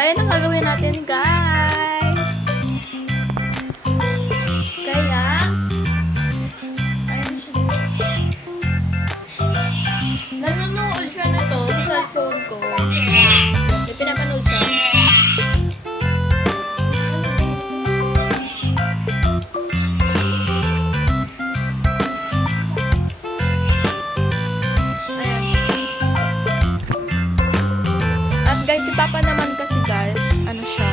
ayan ang gagawin natin, guys. Kaya, ayan siya. Nanonood siya nito sa cellphone ko. May pinapanood siya. Guys, si Papa naman kasi guys, ano siya,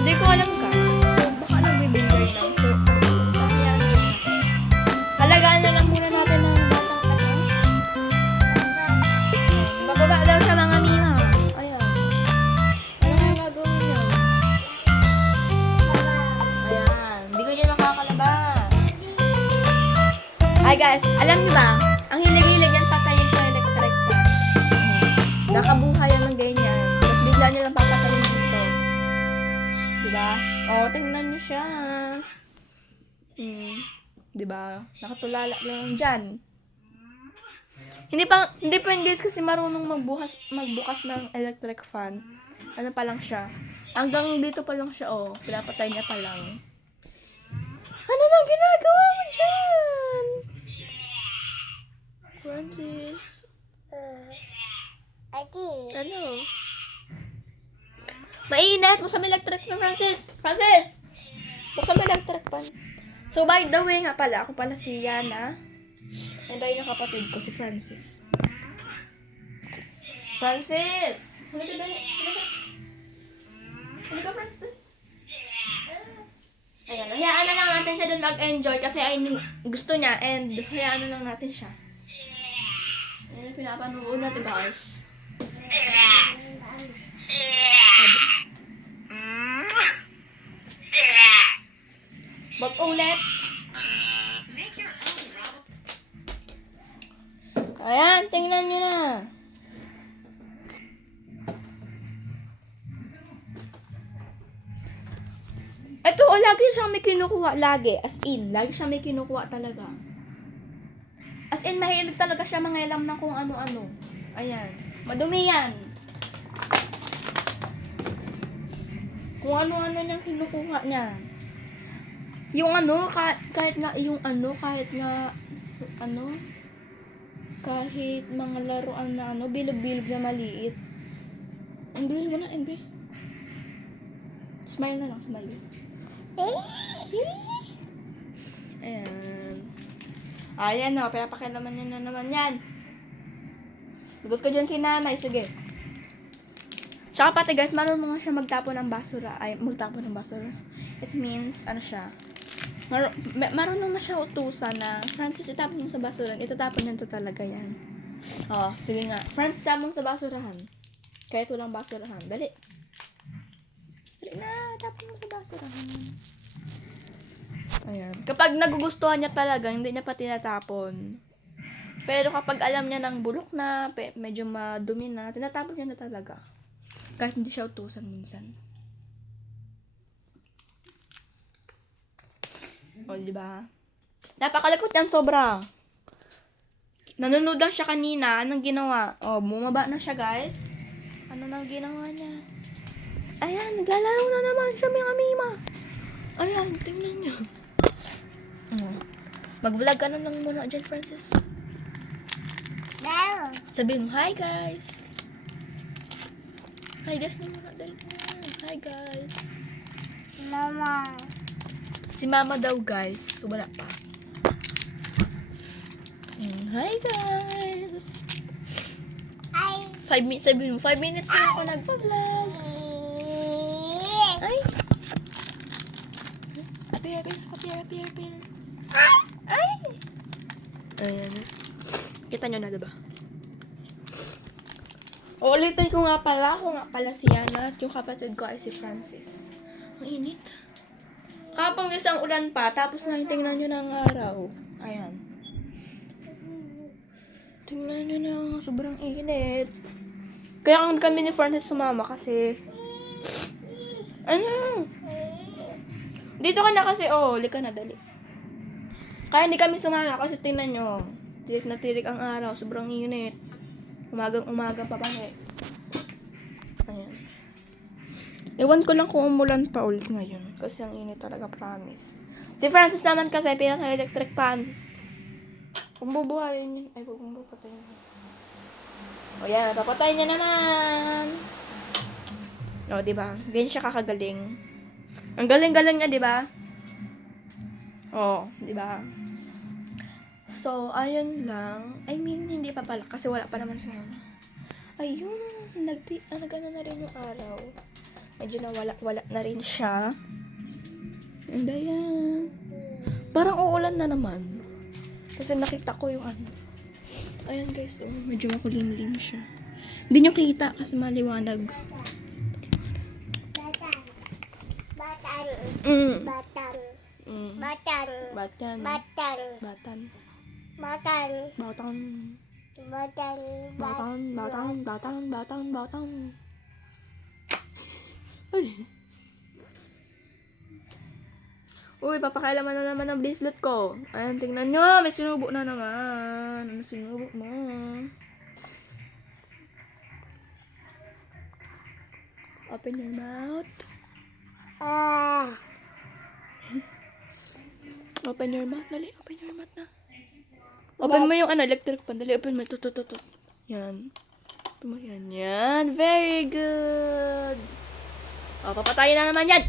hindi ko alam guys, so baka nagbibinder lang, so basta kaya halagaan na lang muna natin ng batang ano, bababa daw siya mga mima, ayan, ano na gagawin niya, ayan, hindi ko niya makakalabas. Ay guys, alam niyo ba, ang hilig-hilig yan patayin ko electric fan, nakabuhay yan ng ganyan. Bigla nilang papatayin dito. Diba? O, tingnan nyo siya. Diba? Nakatulala lang dyan. Hindi pa guys kasi marunong magbukas ng electric fan. Ano pa lang siya. Hanggang dito pa lang siya, oh. Pinapatay niya pa lang. Ano nang ginagawa mo dyan? Francis. Ano? Mainit! Buksan mo electric fan, Francis! Francis! Buksan mo electric fan. So, by the way nga pala, ako pala si Yana. And ayun yung kapatid ko, si Francis. Francis! Halika, dali. Halika, Francis. Ayan, hayaan na lang natin siya dun mag-enjoy kasi ayun gusto niya and hayaan na lang natin siya. Ayan, pinapanood natin, guys. Wag ulit. Ayan, tingnan nyo na. Ito, lagi siyang may kinukuha. Lagi. As in, lagi siyang may kinukuha talaga. As in, mahilig talaga siya mangialam ng kung ano-ano. Ayan. Madumi yan. Kung ano-ano niyang kinukuha niya. Yung ano, kahit mga laruan na ano, bilog-bilog na maliit. Embre mo na, Embre. Smile na lang, smile. Ayan. Ayan o, pinapakilaman niya na naman yan. Lugot ka dyan kay nanay, sige. Tsaka pati guys, marunong siya magtapon ng basura. Magtapon ng basura. It means, ano siya, marunong na siya utusan na, Francis, itapon mo sa basurahan. Itatapon niya to talaga yan. Oh, sige nga. Francis, tapon sa basurahan. Kahit walang basurahan. Dali. Dali na, tapon mo sa basurahan. Ayan. Kapag nagugustuhan niya talaga, hindi niya pa tinatapon. Pero kapag alam niya ng bulok na, medyo madumi na, tinatapon niya na talaga. Kahit hindi siya utusan minsan. O, diba? Napakalikot yan, sobra. Nanonood lang siya kanina. Anong ginawa? O, bumaba na siya, guys. Ano na ginawa niya? Ayan, naglalaro na naman siya, mga mima. Ayan, tingnan niyo. Mag-vlog ka na lang muna dyan, Francis. Sabihin mo, hi, guys. Hi, guys, na muna. Hi, guys. Mama. Si mama daw, guys. So, wala pa. Hi, guys. Hi. 5 minutes, sabihin mo. 5 minutes na ako nagpa-vlog. Ay. Appear. Ay. Ayan. Kita nyo na, diba? Ulitin ko nga pala. Ako nga pala si Yana at yung kapatid ko ay si Francis. Ang init. Kapang isang ulan pa, tapos na tingnan nyo ng araw. Ayan. Tingnan nyo na, sobrang init. Kaya kami ni Francis sumama kasi... Ano? Dito ka na kasi, huli ka na, dali. Kaya hindi kami sumama kasi tingnan nyo. Tirik na tirik ang araw, sobrang init. Umagang-umaga pa ba eh. Ayan. Ewan ko lang kung umulan pa ulit ngayon. Kasi ang init talaga, promise. Si Francis naman kasi, pinaka-electric fan. Kung bubuhayin yun. Ay, kung bubutayin yun. O yan, papatayin niya naman. O, diba? Ganyan siya kakagaling. Ang galing-galing niya, diba? O, diba? So, ayun lang. I mean, hindi pa pala. Kasi wala pa naman sa ano. Ayun, nag-ano na rin yung araw. Medyo nawala-wala na rin siya. And ayan. Parang uulan na naman. Kasi nakita ko yung ano. Ayan guys, oh, medyo makulimlim siya. Hindi nyo kita kasi maliwanag. Batan. Mm. Batan. Mm. Batan. Batan. Batan. Batan. Batan. Batan. Batan. Batan. Ay. Uy, papakailaman na naman ang bracelet ko. Ayan, tingnan nyo. May sinubo na naman. Ano sinubo mo? Open your mouth. Open your mouth. Dali, open your mouth na. Open mo yung ano, electric pan. Dali, open mo. Tut. Yan. Open mo yan. Yan. Very good. O, papatayin na naman yan.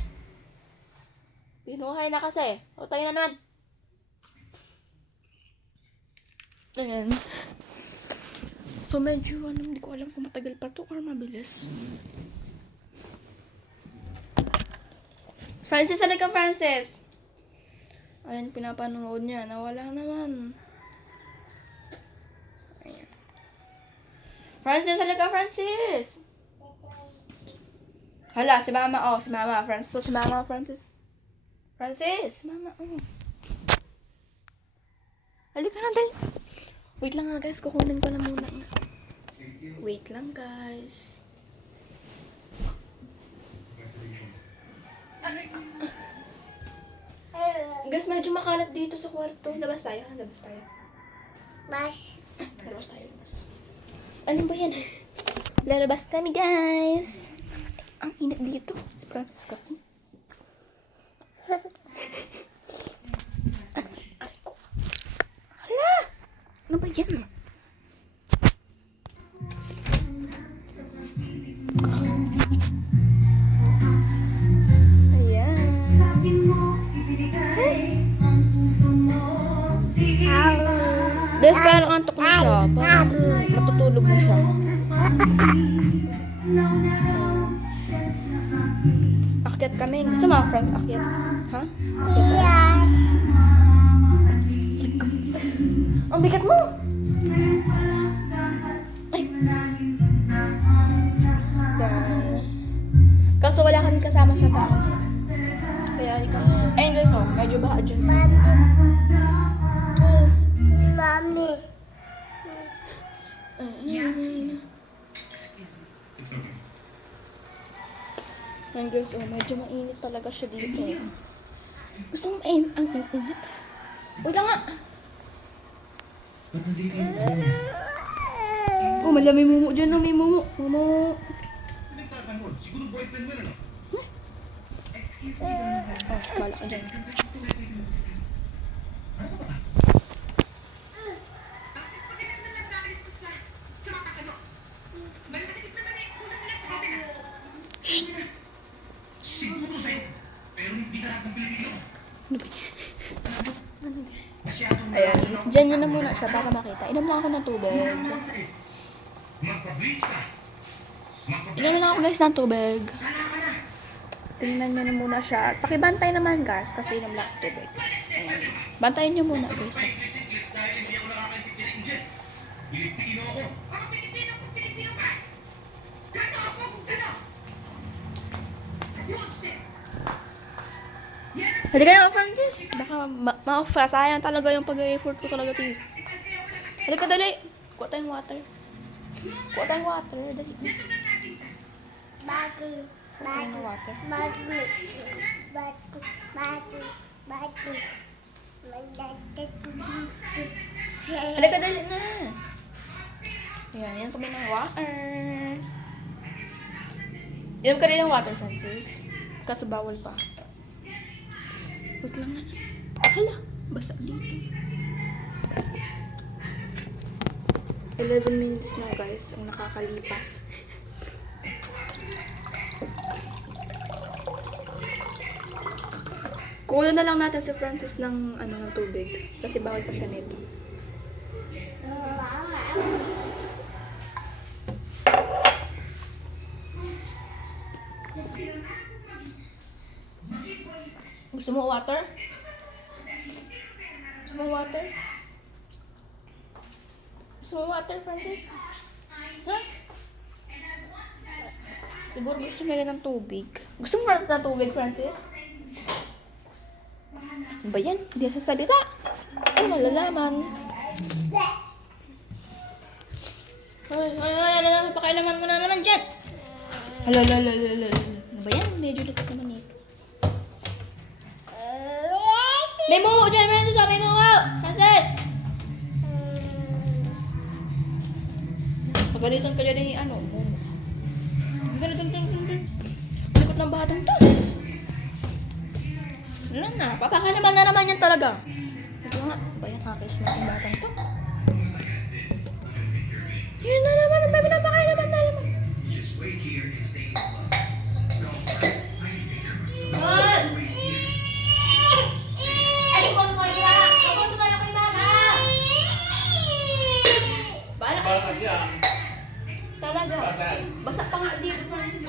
Pinuhay na kasi. Papatayin na naman. Ayan. So, medyo, hindi ko alam kung matagal pa to or mabilis. Francis, halika Francis. Ayan, pinapanood niya. Nawala naman. Ayan. Francis, halika Francis. Hala, si mama. Oh, si mama. Francis. So, si mama, Francis. Francis, mama. Oh. Halika na, dali. Wait lang nga, guys. Kukunin ko na muna. Wait lang, guys. Aray ko. Guys, medyo makalat dito sa kwarto. Labas tayo. Labas tayo. Labas tayo. Ano ba yan? Lalabas kami, guys. Ang init dito. Si Francis kasi. Aray ko. Hala! Ano ba yan? Des, parang antok na siya. Parang matutulog na siya. Akyat kami. Gusto mo, friends? Akyat. Ha? Akyat ka? Ang bigat mo! Ay! Yan. Kaso wala kami kasama sa taas. Kaya di kami. Ayun guys, oh. Medyo baka dyan. Mami. Yan guys, oh, medyo mainit talaga siya dito. Gusto mo ang init? Uy lang nga! Oh, may mumu dyan, may mumu. Mumu. Oh, bala ka dyan. Ayan, dyan nyo na muna siya para makita. Inom lang ako ng tubig. Inom lang ako guys ng tubig. Tingnan nyo na muna siya. Pakibantay naman guys kasi inom lang ang tubig. Ayan. Bantayin nyo muna guys. Halika na, Francis. Baka ma-sayang talaga yung pag-effort ko talaga, Tiff. Halika, dali. Kuha tayong water. Dali. Batu. Tayong water. Halika, dali na. Ayan, yan kami ng water. Inom ka rin ng water, Francis. Kaso bawal pa. Wait lang na. Hala, basa dito. 11 minutes na guys, ang nakakalipas. Kukulan na lang natin si Francis ng ng tubig. Kasi bawal pa siya nito. Gusto mo water? Gusto mo water? Gusto mo water, Francis? Ha? Siguro gusto niya rin ng tubig. Gusto mo Francis ng tubig, Francis? Ano ba yan? Hindi na sasalita. Ano malalaman? Ay, pakailaman mo na naman dyan. Hala. Ano ba yan? Medyo likot naman ito. May muho dyan, Francis. May muho! Francis! Pagalitan ka dyan eh, muho. Ganun. Likot ng batang to. Wala na. Papakalaman na naman yan talaga. Ito nga. Bayan hakis na yung batang to. Yan na naman. Ang dami na pakalaman na naman. Good! Ay, kung mo yan! Kung mo tayo kay mama! Bala ka. Talaga. Basa pa nga dito, Francis.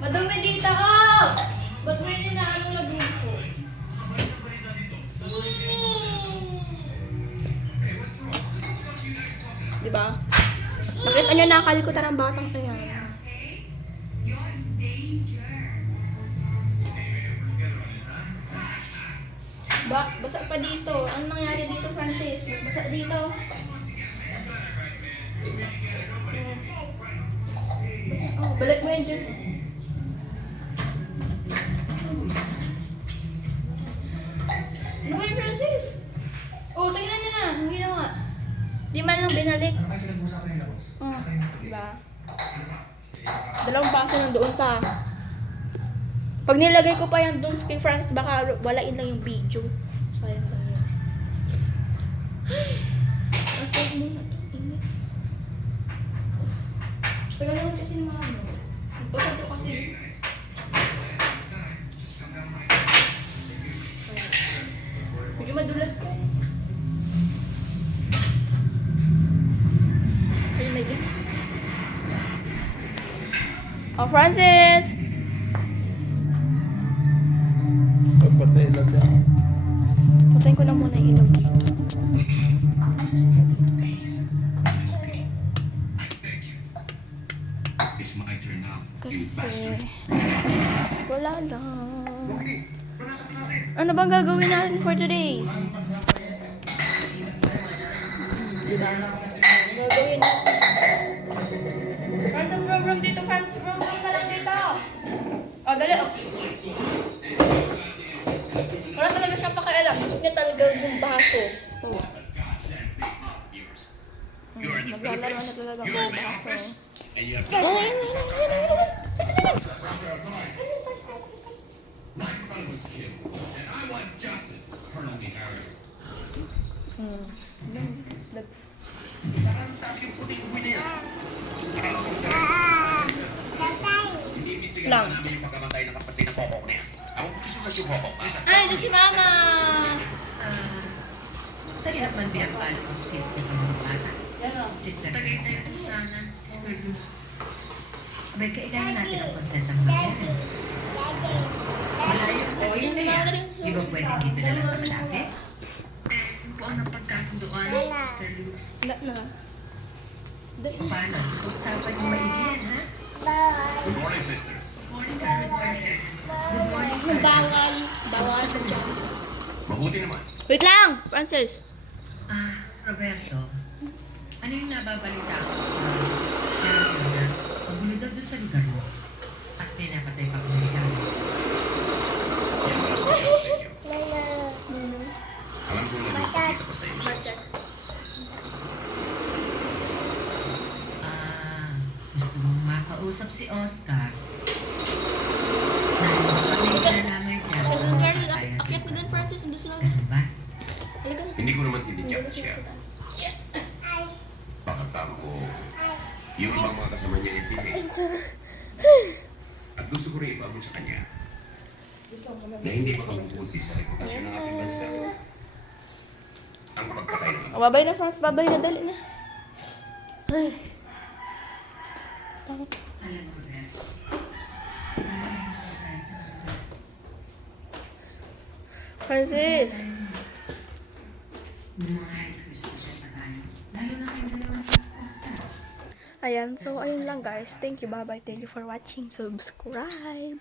Madumi dito ko! Ba't mo yun na anong labihin ko? Diba? Nakita niyo na kalikutan ng batang kaya. Basa pa dito. Ano nangyari dito, Francis? Basa dito. Basa. Oh, balik mo yun dyan. Ano ba yun, Francis? Oh, tingnan niyo na. Ang ginawa. Di man lang binalik. Oh, diba? Dalawang paso nandoon pa. Pag nilagay ko pa yan doon kay Francis, baka walain lang yung video. Sayang lang yun. Ay! Mas tawag muna ito. Ingat. Tagal naman kasi mga Basta ito kasi. Medyo madulas ka eh. Ayun na yun. Oh, Francis! Patay lang yan. Patayin ko na muna yung ilaw dito. Kasi wala lang. Ano bang gagawin natin for today's? Diba? Gagawin natin. Francis, brum dito. Francis, brum ka lang dito. Oh, dali. Oh. Wala talaga siyang pakialam. Gusto niya talaga yung baso. Oh. Naglalaro na talaga yung baso. Lang. Ay, ito si Mama! Kaya man biya pa ang safety ng mga bata. Tagay na yun sana. Abay, kailangan natin ang consent ng mga bata. Malayo. Oh, yun si Mama rin. Di ba pwede dito na lang sa malapit? Kung ano pagkasunduan, Wala na. Dali. paano? Usapan yung maigi yan, ha? Good morning, sister. Morning, good morning. Good morning. Bawal. Bawal ka dyan. Mabuti naman. Wait lang, Francis. Roberto, ano yung nababalita ko? Magulo daw doon sa lugar mo. At pinapatay pa kung hindi. Yan ang sabi ko sa inyo. Alam ko na dito pa sa inyo. kausap si Oscar. Dahil pamilya namin siya. Akyat na din, Francis. Hindi sila. Ano ba? Halika na. Hindi ko naman Hindi tinityak ko siya. sa taas. Baka tampo. Yung ibang mga kasama niya ay Ay, pilit. sorry. At gusto ko rin ipaabot sa kanya Gusto ko na hindi makabubuti sa reputasyon ng ating bansa. Ang pagkatay ng Oh, babay na, Francis. Babay na. Dali na. Ay. Takot. Alam ko rin. Francis. Yung mga Christmas na tayo. Lalo na kayo dalawang Oscar. Ayan. So, ayun lang, guys. Thank you. Bye-bye. Thank you for watching. Subscribe.